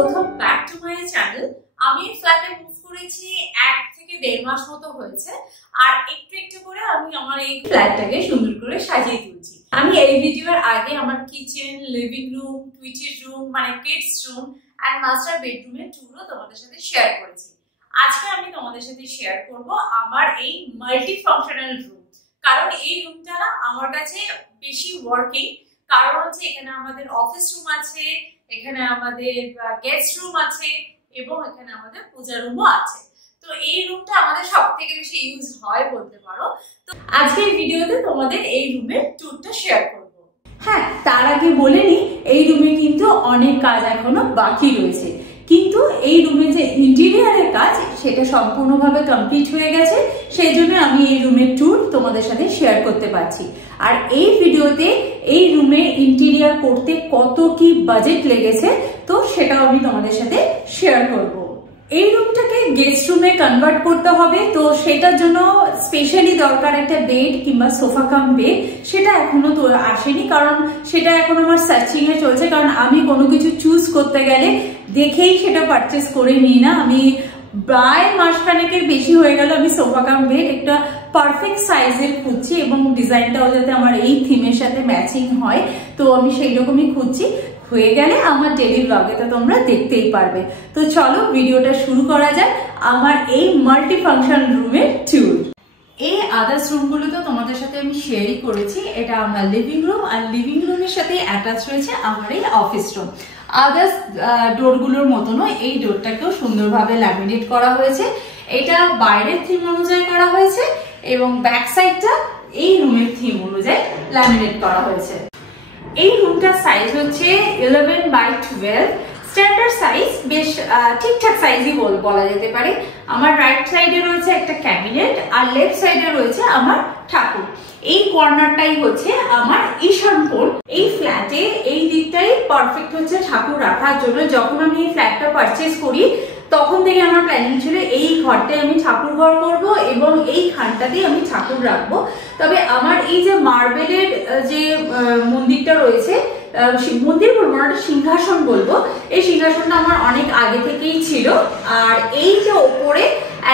Welcome back to my channel. আমি ফ্ল্যাটে move করেছি 1 থেকে 1.5 মাস মতো হয়েছে, আর একটু একটু করে আমি আমার এই ফ্ল্যাটটাকে সুন্দর করে সাজিয়ে তুলছি। আমি এই ভিডিওর আগে আমার kitchen, living room, Twitter room মানে কিডস রুম আর মাস্টার বেডরুমের ট্যুরও তোমাদের সাথে শেয়ার করেছি। আজকে আমি তোমাদের সাথে শেয়ার করব আমার এই মাল্টি ফাংশনাল রুম, কারণ এই রুমটা না আমার কাছে বেশি ওয়ার্কিং। কারণ হচ্ছে এখানে আমাদের অফিস রুম আছে, এখানে আমাদের গেস্ট রুম আছে এবং এখানে আমাদের পূজা রুমও আছে। তো এই রুমটা আমাদের সবথেকে বেশি ইউজ হয় বলতে পারো। তো আজকে এই ভিডিওতে তোমাদের এই রুমের ট্যুরটা শেয়ার করব। হ্যাঁ, তার আগে বলে নিই, এই রুমে কিন্তু অনেক কাজ এখনো বাকি রয়েছে, কিন্তু এই রুমে যে ইন্টেরিয়ারের কাজ সেটা সম্পূর্ণভাবে কমপ্লিট হয়ে গেছে। সেই জন্য আমি এই রুমের ট্যুর তোমাদের সাথে শেয়ার করতে পারছি। আর এই ভিডিওতে এই রুমে ইন্টেরিয়ার করতে কত কি বাজেট লেগেছে তো সেটাও আমি তোমাদের সাথে শেয়ার করব। এই রুমটাকে গেস্ট রুমে কনভার্ট করতে হবে, তো সেটার জন্য স্পেশালি দরকার একটা বেড কিংবা সোফা কাম বেড। সেটা এখনো তো আসেনি, কারণ সেটা এখন আমার সার্চিং এ চলছে। কারণ আমি কোনো কিছু চুজ করতে গেলে দেখেই সেটা পারচেস করে নিই না। আমি প্রায় মাসখানেকের বেশি হয়ে গেল আমি সোফা কাম বেড একটা পারফেক্ট সাইজের খুঁজছি, এবং ডিজাইনটাও যাতে আমার এই থিমের সাথে ম্যাচিং হয়, তো আমি সেই রকমই খুঁজছি। হয়ে গেলে আমার ডেইলি ব্লগে তো তোমরা দেখতেই পারবে। তো চলো ভিডিওটা শুরু করা যাক আমার এই মাল্টি ফাংশন রুমের ট্যুর। এই আদার্স রুমগুলো তো তোমাদের সাথে আমি শেয়ারই করেছি। এটা আমার লিভিং রুম, আর লিভিং রুমের সাথে অ্যাটাচ রয়েছে আমার এই অফিস রুম। আদার্স ডোরগুলোর মতনও এই ডোরটাকেও সুন্দরভাবে ল্যামিনেট করা হয়েছে। এটা বাইরের থিম অনুযায়ী করা হয়েছে এবং ব্যাক সাইডটা এই রুমের থিম অনুযায়ী ল্যামিনেট করা হয়েছে। এই রুমটার সাইজ হচ্ছে 11x12, স্ট্যান্ডার্ড সাইজ, বেশ ঠিকঠাক সাইজই বলা যেতে পারে। আমার রাইট সাইডে রয়েছে একটা ক্যাবিনেট, আর লেফট সাইডে রয়েছে আমার ঠাকুর। এই কর্নারটাই হচ্ছে আমার ঈশান কোণ। এই ফ্ল্যাটে এই দিকটাই পারফেক্ট হচ্ছে ঠাকুর রাখার জন্য। যখন আমি এই ফ্ল্যাটটা পারচেজ করি তখন থেকে আমার প্ল্যানিং ছিল এই ঘরটায় আমি ঠাকুর ঘর করব এবং এই খানটাতেই আমি ঠাকুর রাখবো। তবে আমার এই যে মার্বেলের যে মন্দিরটা রয়েছে, মন্দির বলবো না, সিংহাসন বলবো, এই সিংহাসনটা আমার অনেক আগে থেকেই ছিল। আর এই যে ওপরে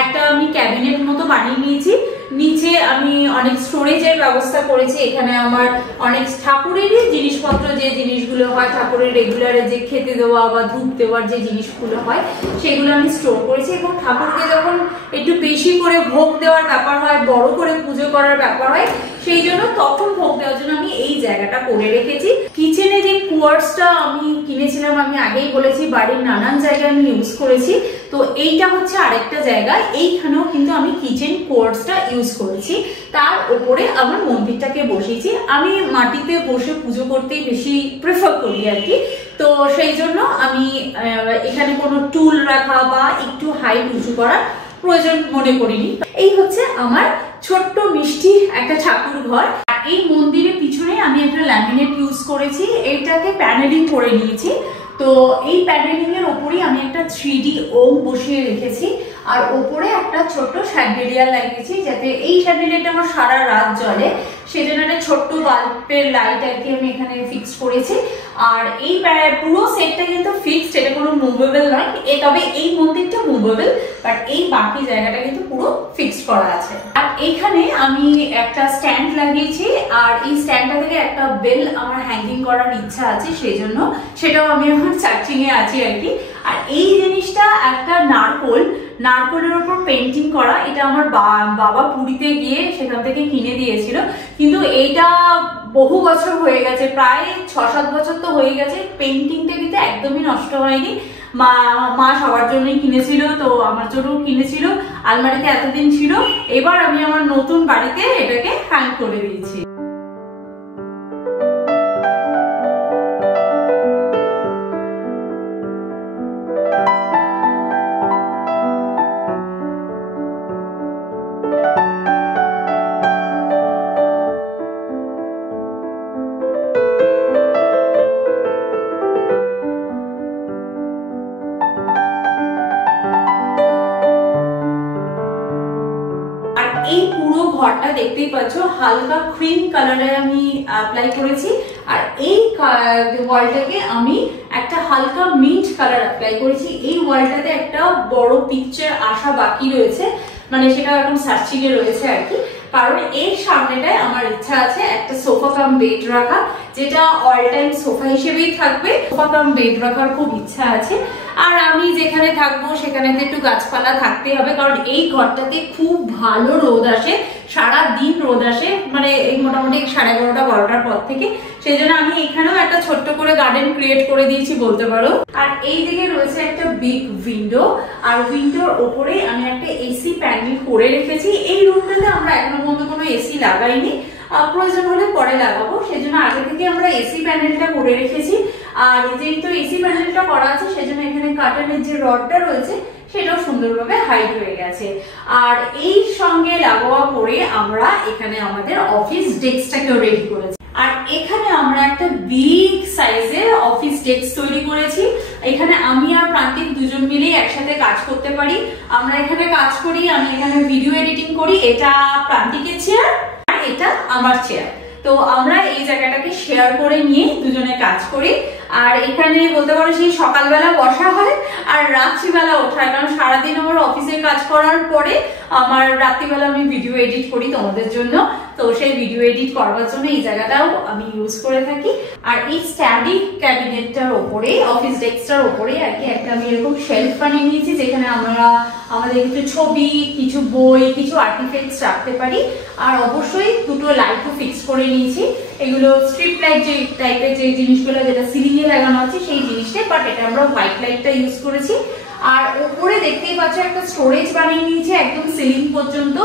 একটা আমি ক্যাবিনেট মতো বানিয়ে নিয়েছি, নিচে আমি অনেক স্টোরেজের ব্যবস্থা করেছি। এখানে আমার অনেক ঠাকুরেরই জিনিসপত্র, যে জিনিসগুলো হয় ঠাকুরের রেগুলারে যে খেতে দেওয়া বা ধূপ দেওয়ার যে জিনিসগুলো হয় সেগুলো আমি স্টোর করেছি। এবং ঠাকুরকে যখন একটু বেশি করে ভোগ দেওয়ার ব্যাপার হয়, বড় করে পুজো করার ব্যাপার হয়, সেই জন্য তখন ভোগ দেওয়ার জন্য আমি এই জায়গাটা করে রেখেছি। কিচেনে যে কুয়ার্সটা আমি কিনেছিলাম, আমি আগেই বলেছি বাড়ির নানান জায়গায় আমি ইউজ করেছি, তো এইটা হচ্ছে আরেকটা জায়গা। এইখানেও কিন্তু আমি কিচেন কুয়ার্সটা ইউজ করেছি। তার উপরে আমার মন্দিরটাকে বসিয়েছি। আমি মাটিতে বসে পুজো করতেই বেশি প্রেফার করি আর কি, তো সেই জন্য আমি এখানে কোনো টুল রাখা বা একটু হাইট উঁচু করার প্রয়োজন মনে করিনি। এই হচ্ছে আমার ছোট্ট মিষ্টি একটা ঠাকুর ঘর। এই মন্দিরের পিছনে আমি একটা ল্যামিনেট ইউজ করেছি, এইটাকে প্যানেলিং করে নিয়েছি। তো এই প্যানেলিং এর ওপরেই আমি একটা 3D ওম বসিয়ে রেখেছি, আর ওপরে একটা ছোট্ট শ্যান্ডেলিয়ার লাগিয়েছি, যাতে এই শ্যান্ডেলিয়ারটা আমার সারা রাত জ্বলে। সেজন্য একটা ছোট্ট বাল্বের লাইট আর কি আমি এখানে ফিক্স করেছি। আর এই পুরো সেটটা কিন্তু ফিক্সড, এটা কোনো মুভেবল নয়। তবে এই মন্দিরটা মুভেবল, বাট এই বাকি জায়গাটা কিন্তু পুরো ফিক্সড করা আছে। আর এখানে আমি একটা স্ট্যান্ড লাগিয়েছি, আর এই স্ট্যান্ডটা থেকে একটা বেল আমার হ্যাঙ্গিং করার ইচ্ছা আছে, সেই জন্য সেটাও আমি এখন সার্চিং এ আছি আর কি। আর এই জিনিসটা একটা নারকোলের উপর পেন্টিং করা, এটা আমার বাবা পুরীতে গিয়ে সেখান থেকে কিনে দিয়েছিল, কিন্তু এইটা বহু বছর হয়ে গেছে, প্রায় 6-7 বছর তো হয়ে গেছে। পেন্টিংটা কিন্তু একদমই নষ্ট হয়নি। মা সবার জন্যই কিনেছিল, তো আমার জন্যও কিনেছিল। আলমারিতে এতদিন ছিল, এবার আমি আমার নতুন বাড়িতে এটাকে হ্যাং করে দিয়েছি। এই পুরো ঘরটা দেখতেই পাচ্ছ হালকা ক্রিম কালারে আমি অ্যাপ্লাই করেছি। আর এই ওয়ালটাকে আমি একটা হালকা মিন্ট কালার অ্যাপ্লাই করেছি। এই ওয়ালটাতে একটা বড় পিকচার আসা বাকি রয়েছে, মানে সেটা এখন সার্চিং এ রয়েছে আর কি। কারণ এর সামনেটায় আমার ইচ্ছা আছে একটা সোফা কাম বেড রাখা, যেটা অল টাইম সোফা হিসেবেই থাকবে। সোফা কাম বেড রাখার খুব ইচ্ছা আছে। আর আমি যেখানে থাকবো সেখানে একটু গাছপালা থাকতে হবে, কারণ এই ঘরটাতে খুব ভালো রোদ আসে, সারা দিন রোদ আসে, মানে এই মোটামুটি 11:30 12টার পর থেকে। সেই জন্য আমি এখানেও একটা ছোট্ট করে গার্ডেন ক্রিয়েট করে দিয়েছি বলতে পারো। আর এই দিকে রয়েছে একটা বিগ উইন্ডো, আর উইন্ডোর ওপরে আমি একটা এসি প্যানেল করে রেখেছি। এই রুমটাতে আমরা এখনো পর্যন্ত কোনো এসি লাগাইনি, প্রয়োজন হলে পরে লাগাবো, সেজন্য আগে থেকে আমরা এসি প্যানেলটা করে রেখেছি। আর যেহেতু এসি প্যানেলটা করা আছে সেজন্য এখানে কার্টেনের যে রডটা রয়েছে সেটাও সুন্দরভাবে হাইড হয়ে গেছে। আর এই সঙ্গে লাগোয়া করে আমরা এখানে আমাদের অফিস ডেস্কটাকেও রেডি করেছি। আর এখানে আমরা একটা বিগ সাইজের অফিস ডেস্ক তৈরি করেছি। এখানে আমি আর প্রান্তিক দুজন মিলেই একসাথে কাজ করতে পারি। আমরা এখানে কাজ করি, আমি এখানে ভিডিও এডিটিং করি। এটা প্রান্তিকের চেয়ার আর এটা আমার চেয়ার, তো আমরা এই জায়গাটাকে শেয়ার করে নিয়ে দুজনে কাজ করি। আর এখানে বলতে পারো সেই সকালবেলা বসা হয় আর রাত্রিবেলা ওঠা হয়, কারণ সারাদিন আমার অফিসে কাজ করার পরে আমার রাত্রিবেলা আমি ভিডিও এডিট করি তোমাদের জন্য, তো সেই ভিডিও এডিট করবার জন্য এই জায়গাটাও আমি ইউজ করে থাকি। আর এই স্টাডি ক্যাবিনেটটার ওপরে, অফিস ডেস্কটার ওপরে আর কি একটা আমি এরকম শেলফ বানিয়ে নিয়েছি, যেখানে আমরা আমাদের কিছু ছবি, কিছু বই, কিছু আর্টিফ্যাক্টস রাখতে পারি। আর অবশ্যই দুটো লাইটও ফিক্স করে নিয়েছি। এগুলো স্ট্রিপ লাইট যে টাইপের যে জিনিসগুলো যেটা সিলিং এ লাগানো আছে সেই জিনিসটা, বাট এটা আমরা হোয়াইট লাইটটা ইউজ করেছি। আর ওপরে দেখতেই পাচ্ছ একটা স্টোরেজ বানিয়ে নিয়েছি একদম সিলিং পর্যন্ত,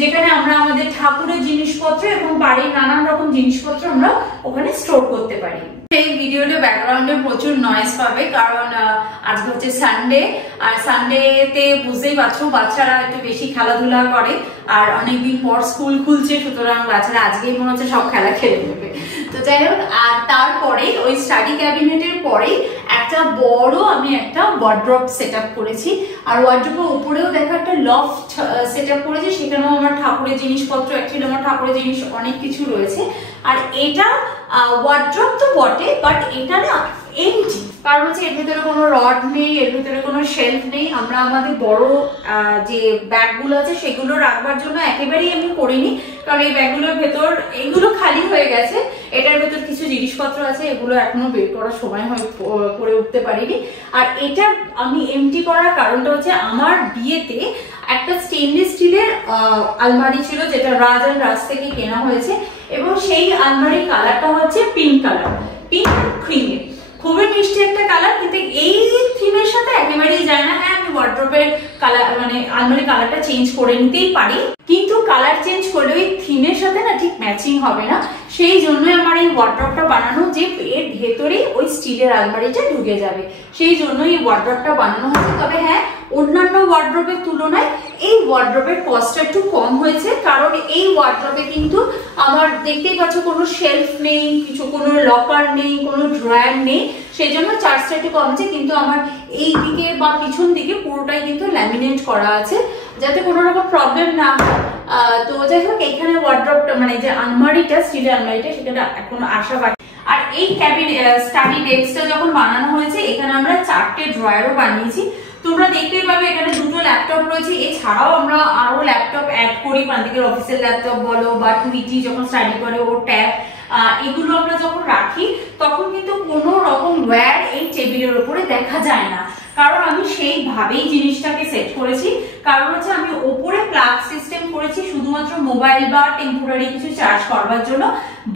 যেখানে আমরা আমাদের ঠাকুরের জিনিসপত্র এবং বাড়ির নানান রকম জিনিসপত্র আমরা ওখানে স্টোর করতে পারি। এই ভিডিওতে ব্যাকগ্রাউন্ডে প্রচুর নয়েজ পাবে, কারণ আজকে হচ্ছে সানডে, আর সানডেতে বুঝতেই পারছো বাচ্চারা একটু বেশি খেলাধুলা করে, আর অনেকদিন পর স্কুল খুলছে, সুতরাং বাচ্চারা আজকেই মনে হচ্ছে সব খেলা খেলে নেবে। তো যাই হোক, আর তারপরে ওই স্টাডি ক্যাবিনেটের পরে একটা বড় আমি একটা ওয়ার্ড্রপ সেট আপ করেছি। আর ওয়ার্ড্রপের উপরেও দেখো একটা লফট সেট আপ করেছি, সেখানেও আমার ঠাকুরের জিনিসপত্র, অ্যাকচুয়ালি আমার ঠাকুরের জিনিস অনেক কিছু রয়েছে। আর এটা ওয়ার্ড্রপ তো বটে, বাট এটা না এমটি, কারণ হচ্ছে এর ভিতরে কোনো রড নেই, এর ভিতরে কোনো শেলফ নেই। আমরা আমাদের বড় যে ব্যাগগুলো আছে সেগুলো রাখবার জন্য একেবারেই আমি করিনি, কারণ এই ব্যাগগুলোর ভেতর এগুলো খালি হয়ে গেছে, এটার ভেতর কিছু জিনিসপত্র আছে, এগুলো এখনো বের করার সময় করে উঠতে পারিনি। আর এটা আমি এমটি করার কারণটা হচ্ছে আমার বিয়েতে একটা স্টেনলেস স্টিলের আলমারি ছিল, যেটা রাজ এন্ড রাজ থেকে কেনা হয়েছে, এবং সেই আলমারির কালারটা হচ্ছে পিঙ্ক কালার, পিঙ্ক ক্রিমের, খুবই মিষ্টি একটা কালার, কিন্তু এই থিমের সাথে একেবারেই যায় না। হ্যাঁ, আমি ওয়ার্ড্রপের কালার মানে আলমারি কালারটা চেঞ্জ করে নিতেই পারি, কিন্তু কালার চেঞ্জ করলে ওই থিমের সাথে না ঠিক ম্যাচিং হবে না। সেই জন্যই আমার এই ওয়ার্ড্রপটা বানানো, যে এর ভেতরেই ওই স্টিলের আলমারিটা ঢুকে যাবে, সেই জন্য এই ওয়ার্ড্রপটা বানানো হয়েছে। তবে হ্যাঁ, অন্যান্য ওয়ার্ড্রপের তুলনায় এই ওয়ার্ড্রপের কস্টটা একটু কম হয়েছে, কারণ এই ওয়ার্ড্রপে কিন্তু আমার দেখতেই পাচ্ছ কোনো শেলফ নেই, কিছু কোনো লকার নেই, কোনো ড্রয়ার নেই, সেই জন্য চার্জটা একটু কমছে। কিন্তু আমার এই দিকে বা পিছন দিকে পুরোটাই কিন্তু ল্যামিনেট করা আছে, যাতে কোনো রকম প্রবলেম না হয়। তো যাই হোক, এখানে ওয়ার্ড্রপটা মানে যে আলমারিটা, স্টিলের আলমারিটা, সেটা এখনো আসা বাকি। আর এই স্টাডি ডেস্কটা যখন বানানো হয়েছে, এখানে আমরা 4টে ড্রয়ারও বানিয়েছি। তোমরা দেখতেই পাবে এখানে দুটো ল্যাপটপ রয়েছে, এছাড়াও আমরা আরো ল্যাপটপ অ্যাড করি, প্রান্তিকের অফিসের ল্যাপটপ বলো বা টুইটি যখন স্টাডি করে ওর ট্যাব, এগুলো আমরা যখন রাখি তখন কিন্তু কোনো রকম ওয়্যার এই টেবিলের উপরে দেখা যায় না, কারণ আমি সেইভাবেই জিনিসটাকে সেট করেছি। কারণ হচ্ছে আমি ওপরে প্লাগ সিস্টেম করেছি শুধুমাত্র মোবাইল বা টেম্পোরারি কিছু চার্জ করবার জন্য,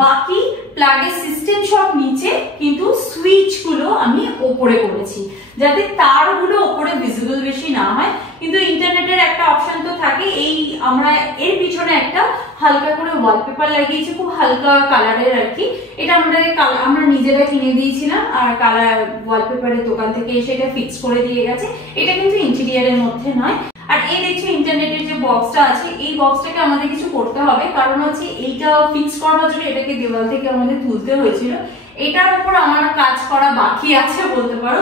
বাকি প্লাগের সিস্টেম সব নিচে, কিন্তু সুইচ গুলো আমি ওপরে করেছি যাতে তারগুলো ওপরে ভিজিবল বেশি না হয়। কিন্তু ইন্টারনেটের একটা অপশন তো থাকে, এই আমরা এর পিছনে একটা হালকা করে ওয়ালপেপার লাগিয়েছি, খুব হালকা কালারের আর কি। এটা আমরা নিজেরা কিনে দিয়েছিলাম, আর কালার ওয়ালপেপারের দোকান থেকে সেটা ফিক্স করে দিয়ে গেছে। এটা কিন্তু ইন্টেরিয়ারের মধ্যে নয়। আর এই দেখছি ইন্টারনেটের যে বক্সটা আছে, এই বক্সটাকে আমাদের কিছু করতে হবে, কারণ হচ্ছে এইটা ফিক্স করার জন্য এটাকে দেওয়াল থেকে আমাদের তুলতে হয়েছিল। এটার উপর আমার কাজ করা বাকি আছে বলতে পারো।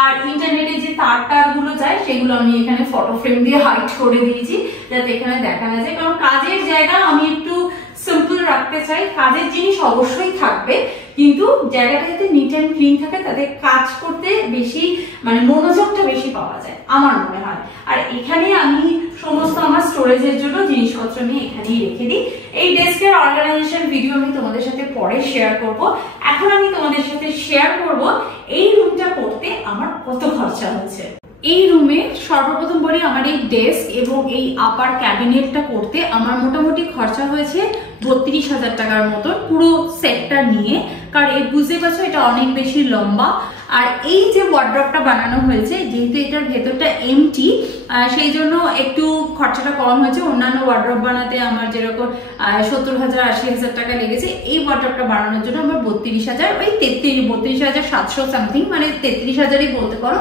আর ইন্টারনেটে যে তারগুলো যায় সেগুলো আমি এখানে ফটো ফ্রেম দিয়ে হাইড করে দিয়েছি, যাতে এখানে দেখা না যায়, কারণ কাজের জায়গা আমি একটু সিম্পল রাখতে চাই। কাজের জিনিস অবশ্যই থাকবে, কিন্তু জায়গাটা যাতে নিট অ্যান্ড ক্লিন থাকে, তাতে কাজ করতে বেশি মানে মনোযোগটা বেশি পাওয়া যায় আমার মনে হয়। আর এখানে আমি সমস্ত আমার স্টোরেজের জন্য জিনিসপত্র আমি এখানেই রেখে দিই। এই ডেস্কের অর্গানাইজেশন ভিডিও আমি তোমাদের সাথে পরে শেয়ার করব। এখন আমি তোমাদের সাথে শেয়ার করব এই রুমটা করতে আমার কত খরচা হয়েছে। এই রুমে সর্বপ্রথম বলি, আমার এই ডেস্ক এবং এই আপার ক্যাবিনেটটা করতে আমার মোটামুটি খরচা হয়েছে 32,000 টাকার মতন পুরো সেটটা নিয়ে। কারণ এই বুঝতে পারছো এটা অনেক বেশি লম্বা। আর এই যে ওয়ার্ড্রপটা বানানো হয়েছে, যেহেতু এটার ভেতরটা এমটি, সেই জন্য একটু খরচাটা কম হয়েছে। অন্যান্য ওয়ার্ড্রপ বানাতে আমার যেরকম 70,000 80,000 টাকা লেগেছে, এই ওয়ার্ড্রপটা বানানোর জন্য আমার 32,000 ওই 32,700 সামথিং, মানে 33,000ই বলতে পারো,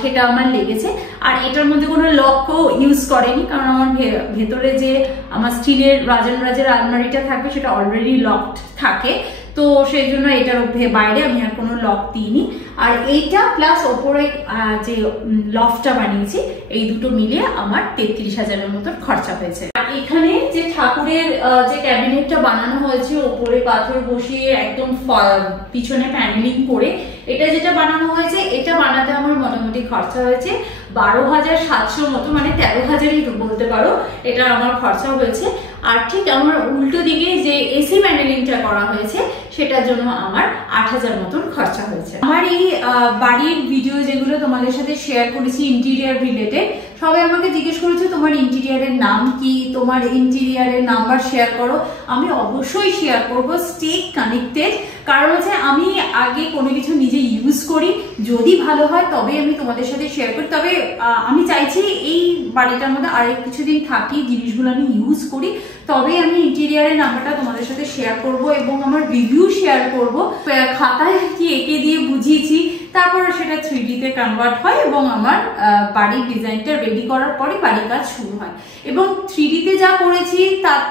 সেটা আমার লেগেছে। আর এটার মধ্যে কোনো লকও ইউজ করেনি, কারণ আমার ভেতরে যে আমার স্টিলের রাজের আলমারিটা থাকবে সেটা অলরেডি লকড থাকে, তো সেই জন্য এটার বাইরে আমি আর কোনো লক দিইনি। আর এইটা প্লাস ওপরে যে লফটটা বানিয়েছি, এই দুটো মিলিয়ে আমার 33,000-এর মতন খরচা হয়েছে। আর এখানে যে ঠাকুরের যে ক্যাবিনেটটা বানানো হয়েছে, ওপরে পাথর বসিয়ে একদম পিছনে প্যানেলিং করে এটা যেটা বানানো হয়েছে, এটা বানাতে আমার মোটামুটি খরচা হয়েছে 12,700 মতো, মানে 13,000ই বলতে পারো এটা আমার খরচা হয়েছে। আর ঠিক আমার উল্টো দিকে যে এসি প্যানেলিংটা করা হয়েছে, সেটার জন্য আমার 8,000 মতন খরচা হয়েছে। আমার এই বাড়ির ভিডিও যেগুলো তোমাদের সাথে শেয়ার করেছি ইন্টেরিয়ার রিলেটেড, সবাই আমাকে জিজ্ঞেস করেছে তোমার ইন্টেরিয়ারের নাম কি, তোমার ইন্টেরিয়ারের নাম্বার শেয়ার করো। আমি অবশ্যই শেয়ার করব, স্টে কানেক্টেড। কারণ হচ্ছে আমি আগে কোনো কিছু নিজে ইউজ করি, যদি ভালো হয় তবে আমি তোমাদের সাথে শেয়ার করি। তবে আমি চাইছি এই বাড়িটার মধ্যে আরেক কিছুদিন থাকি, জিনিসগুলো আমি ইউজ করি, তবে আমি ইন্টেরিয়ারের নাম্বারটা তোমাদের সাথে শেয়ার করব এবং আমার রিভিউ শেয়ার করব। খাতায় কি এঁকে দিয়ে বুঝিয়েছি, তারপরে সেটা 3D তে কনভার্ট হয় এবং আমার বাড়ির ডিজাইনটা রেডি করার পরে বাড়ির কাজ শুরু হয়। এবং 3D তে যা করেছি তার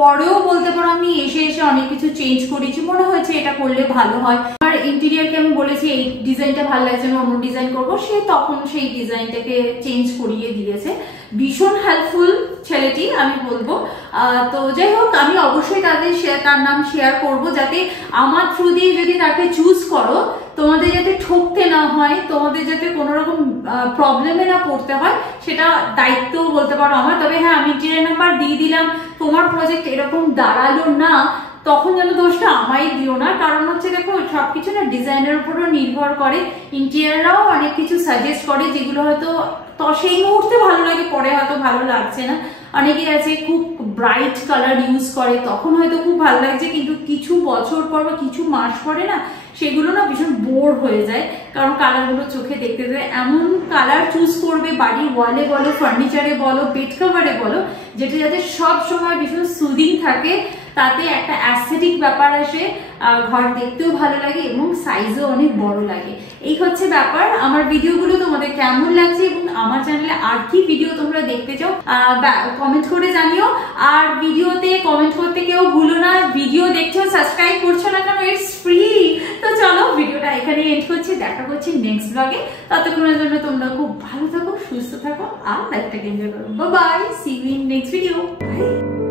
পরেও বলতে পারো আমি এসে অনেক কিছু চেঞ্জ করেছি, মনে হয়েছে এটা করলে ভালো হয়। আর ইন্টেরিয়ারকে আমি বলেছি এই ডিজাইনটা ভালো লাগছে না, অন্য ডিজাইন করবো, সে তখন সেই ডিজাইনটাকে চেঞ্জ করিয়ে দিয়েছে। ভীষণ হেল্পফুল ছেলেটি আমি বলবো। তো যাই হোক, আমি অবশ্যই তার নাম শেয়ার করব, যাতে আমার থ্রু দিয়ে যদি তাকে চুজ করো, তোমাদের যাতে ঠকতে না হয়, তোমাদের যাতে কোনো রকম প্রবলেমে না পড়তে হয়, সেটা দায়িত্ব বলতে পারো আমার। তবে হ্যাঁ, আমি ইন্টেরিয়ার নাম্বার দিয়ে দিলাম, তোমার প্রজেক্ট এরকম দাঁড়ালো না, তখন যেন দোষটা আমায় দিও না। কারণ হচ্ছে দেখো, সবকিছু না ডিজাইনের উপরও নির্ভর করে। ইন্টেরিয়াররাও অনেক কিছু সাজেস্ট করে যেগুলো হয়তো তো সেই মুহূর্তে ভালো লাগে, পরে হয়তো ভালো লাগছে না। অনেকেই আছে খুব ব্রাইট কালার ইউজ করে, তখন হয়তো খুব ভালো লাগছে, কিন্তু কিছু বছর পর বা কিছু মাস পরে না সেগুলো না ভীষণ বোর হয়ে যায়, কারণ কালারগুলো চোখে দেখতে দেয়। এমন কালার চুজ করবে বাড়ির ওয়ালে বলো, ফার্নিচারে বলো, বেড কভারে বলো, যেটা যাতে সব সময় ভীষণ সুদিং থাকে, তাতে একটা অ্যাস্থেটিক ব্যাপার আসে, ঘর দেখতেও ভালো লাগে এবং সাইজও অনেক বড় লাগে। এই হচ্ছে ব্যাপার। আমার ভিডিওগুলো তোমাদের কেমন লাগছে এবং আমার চ্যানেলে আর কি ভিডিও তোমরা দেখতে চাও কমেন্ট করে জানিও। আর ভিডিওতে কমেন্ট করতে কেউ ভুলো না, ভিডিও দেখছো সাবস্ক্রাইব করছো না কেন, ইটস ফ্রি। তো চলো, ভিডিওটা এখানে এন্ড করছি, দেখা করছি নেক্সট ব্লগে। ততক্ষণের জন্য তোমরা খুব ভালো থাকো, সুস্থ থাকো আর লাইফটাকে এনজয় করো। Bye bye, see you in next video. By.